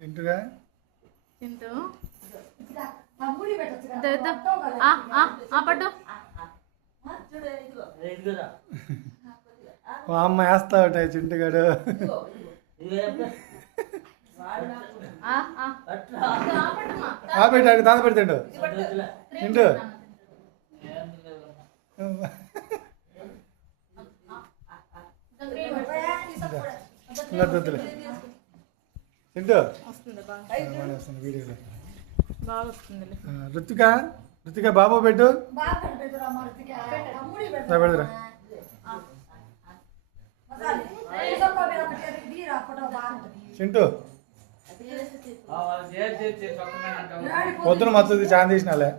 చింటుగా చింటూ పట్టు అమ్మ వేస్తా ఉంటాయి చింటుగాడు. ఆపెట్టాడు తాత పెడతాడు చింటూ. వద్దులే చింటూ వీడియోలో బాగా వస్తుంది. రుతిక బాబు పెట్టు పెడదురా. చింటూ పొద్దున మొత్తం చాంది తీసినాలే.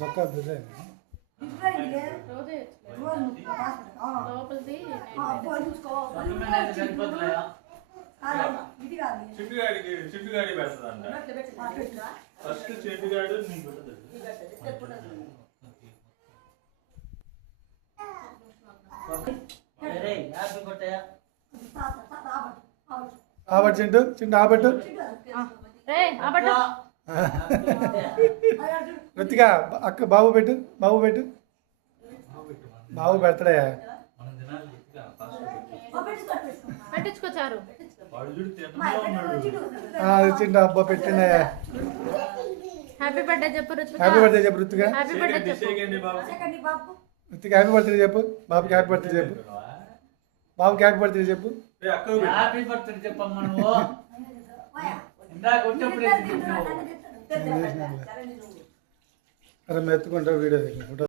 సొక్క చింటుగాడి పెడతాడంట. ఫస్ట్ చింటుగాడు నీకు ఆబట్టు చింటూ చింటూ ఆబట్టు. రుతిక అక్క బాబు పెట్టు బాబు పెడతాడయా. పట్టించుకొచ్చారు చింటూ అబ్బా పెట్టినాయా. హ్యాపీ బర్త్డే చెప్పు రుతిక. హ్యాపీ బర్త్డే చెప్పు రుతిక హ్యాపీ బర్త్డే చెప్పు. బాబుకి హ్యాపీ బర్త్డే చెప్పు. బాబుకి హ్యాపీ బర్త్డే చెప్పు. హ్యాపీ బర్త్డే చెప్పమ్మా నువ్వు. అరే మెత్తుకుంటా వీడియో ఫోటో